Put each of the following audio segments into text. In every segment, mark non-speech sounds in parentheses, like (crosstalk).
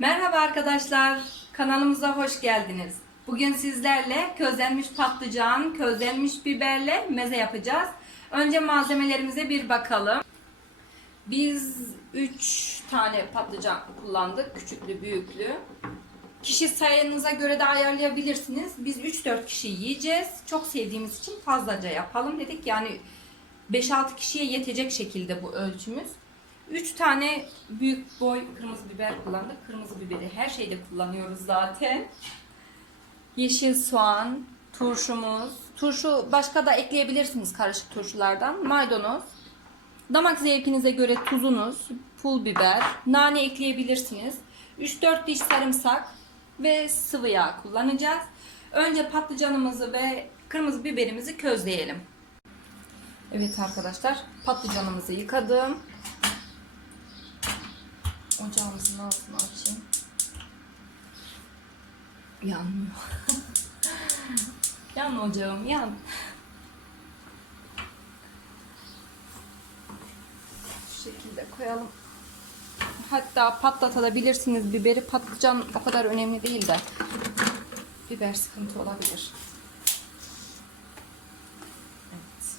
Merhaba arkadaşlar, kanalımıza hoş geldiniz. Bugün sizlerle közlenmiş patlıcan, közlenmiş biberle meze yapacağız. Önce malzemelerimize bir bakalım. Biz 3 tane patlıcan kullandık, küçüklü büyüklü. Kişi sayınıza göre de ayarlayabilirsiniz. Biz 3-4 kişi yiyeceğiz. Çok sevdiğimiz için fazlaca yapalım dedik. Yani 5-6 kişiye yetecek şekilde bu ölçümüz. 3 tane büyük boy kırmızı biber kullandık. Kırmızı biberi her şeyde kullanıyoruz zaten. Yeşil soğan, turşumuz. Turşu başka da ekleyebilirsiniz karışık turşulardan. Maydanoz. Damak zevkinize göre tuzunuz, pul biber, nane ekleyebilirsiniz. 3-4 diş sarımsak ve sıvı yağ kullanacağız. Önce patlıcanımızı ve kırmızı biberimizi közleyelim. Evet arkadaşlar patlıcanımızı yıkadım. Ocağımızın altını açayım. Yanmıyor. (laughs) yan ocağım yan. Şu şekilde koyalım. Hatta patlatabilirsiniz biberi. Patlıcan o kadar önemli değil de. Biber sıkıntı olabilir. Evet.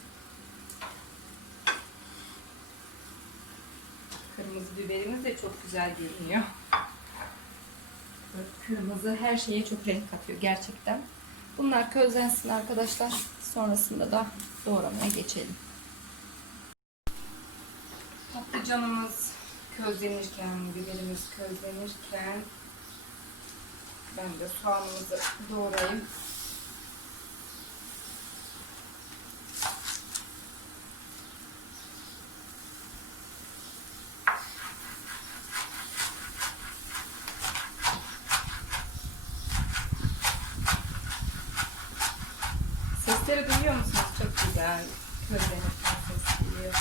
Kırmızı biberimiz de çok güzel görünüyor. Kırmızı her şeye çok renk katıyor gerçekten. Bunlar közlensin arkadaşlar. Sonrasında da doğramaya geçelim. Patlıcanımız közlenirken, biberimiz közlenirken ben de soğanımızı doğrayayım. Güzel. Közlenirken ses geliyor.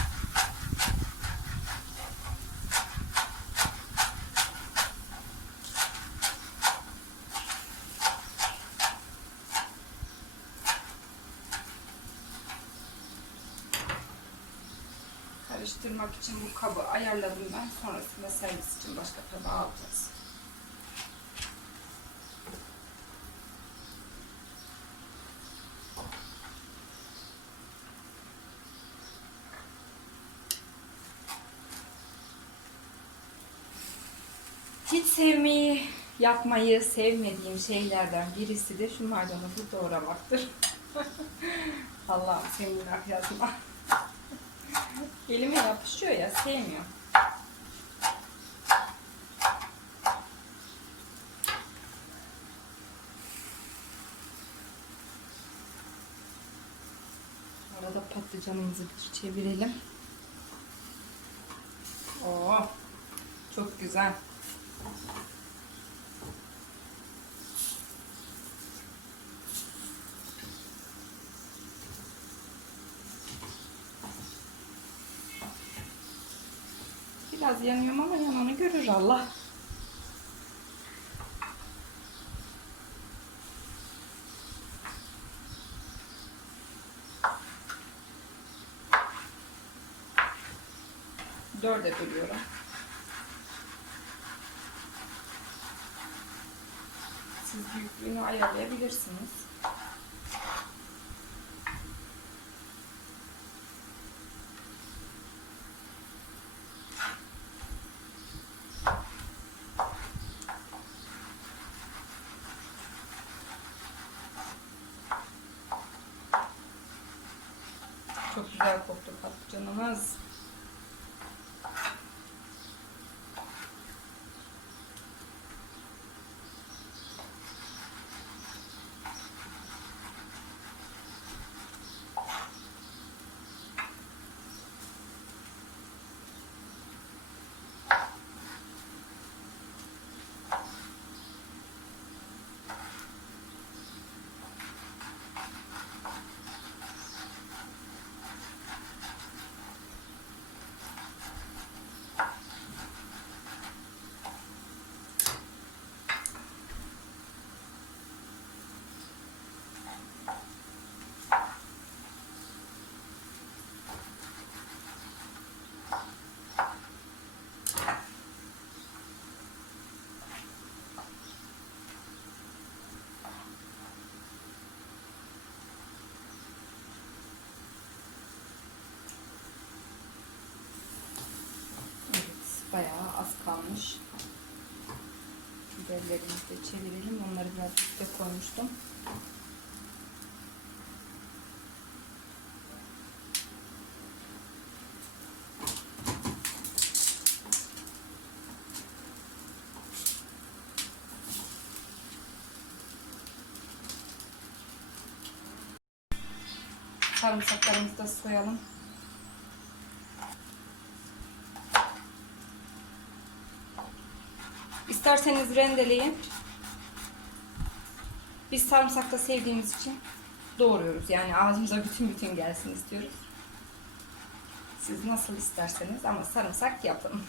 Karıştırmak için bu kabı ayarladım ben. Sonrasında servis için başka tabağa alacağız. Hiç sevmeyi, yapmayı sevmediğim şeylerden birisi de şu maydanozu doğramaktır. (laughs) Allah'ım senin ahiretine. Elime yapışıyor ya, sevmiyorum. Arada patlıcanımızı bir çevirelim. Oo, çok güzel. Biraz yanıyorum ama yananı görür Allah. Dörde bölüyorum. Siz büyüklüğünü ayarlayabilirsiniz. Çok güzel koktu patlıcanımız. Bayağı az kalmış. Biberlerimizi de çevirelim. Onları biraz üstte koymuştum. Sarımsaklarımızı da soyalım. İsterseniz rendeleyin. Biz sarımsak da sevdiğimiz için doğruyoruz. Yani ağzımıza bütün bütün gelsin istiyoruz. Siz nasıl isterseniz ama sarımsak yapın.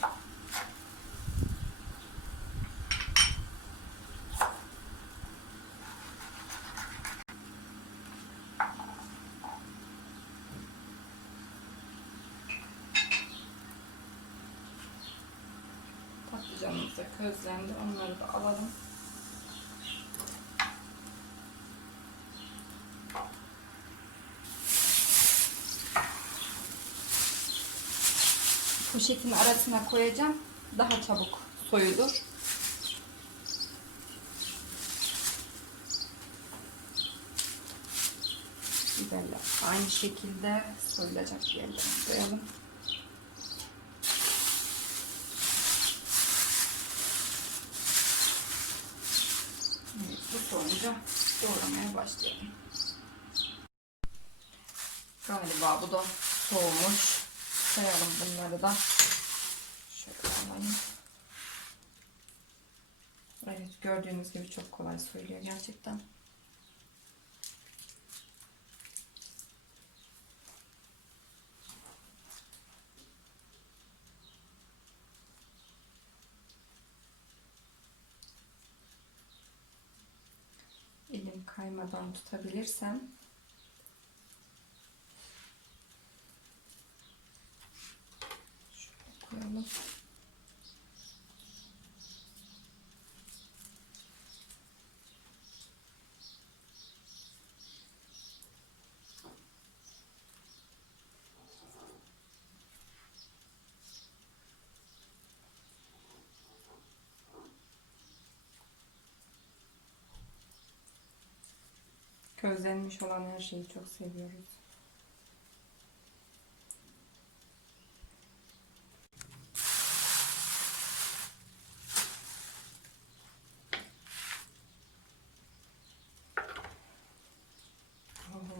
Da közlendi. Onları da alalım. Poşetin arasına koyacağım. Daha çabuk soyulur. Biberler aynı şekilde soyulacak yerlerine koyalım. Soğuyunca doğramaya başlayalım. Galiba bu da soğumuş. Koyalım bunları da. Şöyle alayım. Evet gördüğünüz gibi çok kolay soyuluyor gerçekten. Kaymadan tutabilirsem şöyle koyalım. Közlenmiş olan her şeyi çok seviyoruz.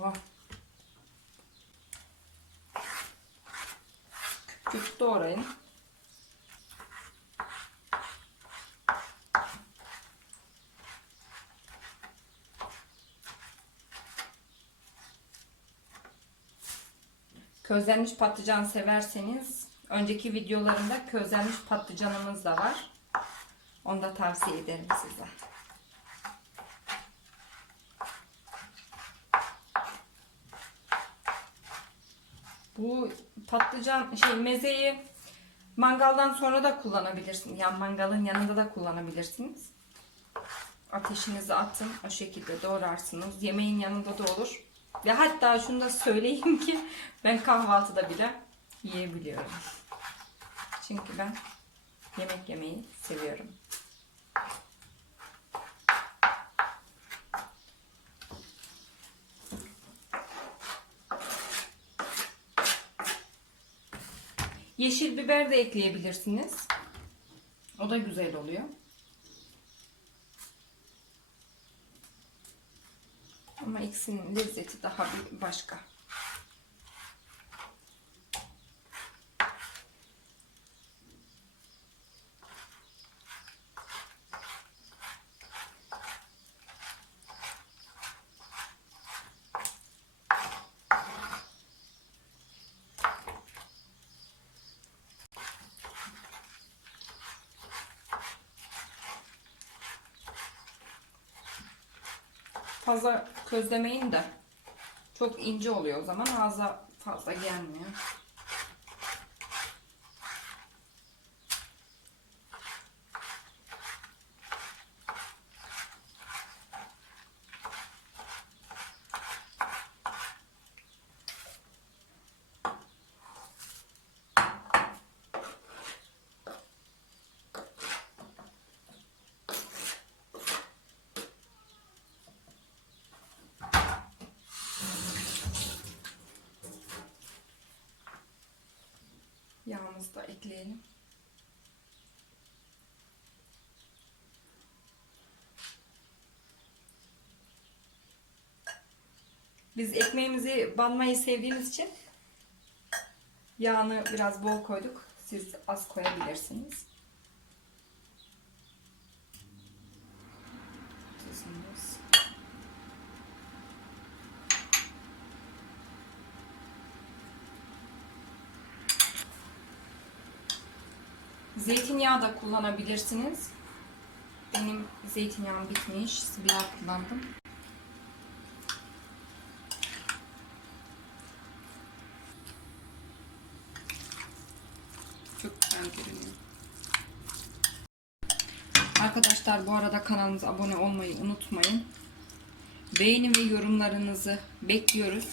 Oh. Küçük doğrayın. Közlenmiş patlıcan severseniz önceki videolarımda közlenmiş patlıcanımız da var. Onu da tavsiye ederim size. Bu patlıcan şey mezeyi mangaldan sonra da kullanabilirsiniz. Yani mangalın yanında da kullanabilirsiniz. Ateşinizi atın. O şekilde doğrarsınız. Yemeğin yanında da olur. Ve hatta şunu da söyleyeyim ki ben kahvaltıda bile yiyebiliyorum. Çünkü ben yemek yemeyi seviyorum. Yeşil biber de ekleyebilirsiniz. O da güzel oluyor. İkisinin lezzeti daha bir başka. Fazla közlemeyin de çok ince oluyor o zaman ağza fazla gelmiyor. Yağımızı da ekleyelim. Biz ekmeğimizi banmayı sevdiğimiz için yağını biraz bol koyduk. Siz az koyabilirsiniz. Zeytinyağı da kullanabilirsiniz. Benim zeytinyağım bitmiş. Sibirya kullandım. Çok güzel görünüyor. Arkadaşlar bu arada kanalımıza abone olmayı unutmayın. Beğeni ve yorumlarınızı bekliyoruz.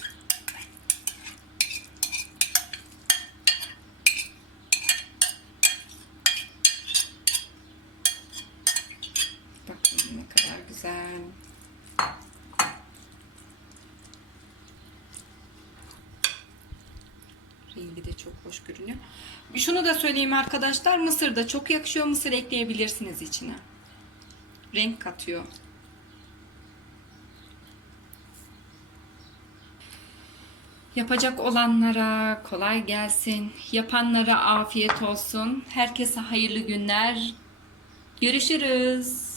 Bakın ne kadar güzel. Rengi de çok hoş görünüyor. Şunu da söyleyeyim arkadaşlar. Mısır da çok yakışıyor. Mısır ekleyebilirsiniz içine. Renk katıyor. Yapacak olanlara kolay gelsin. Yapanlara afiyet olsun. Herkese hayırlı günler. Görüşürüz.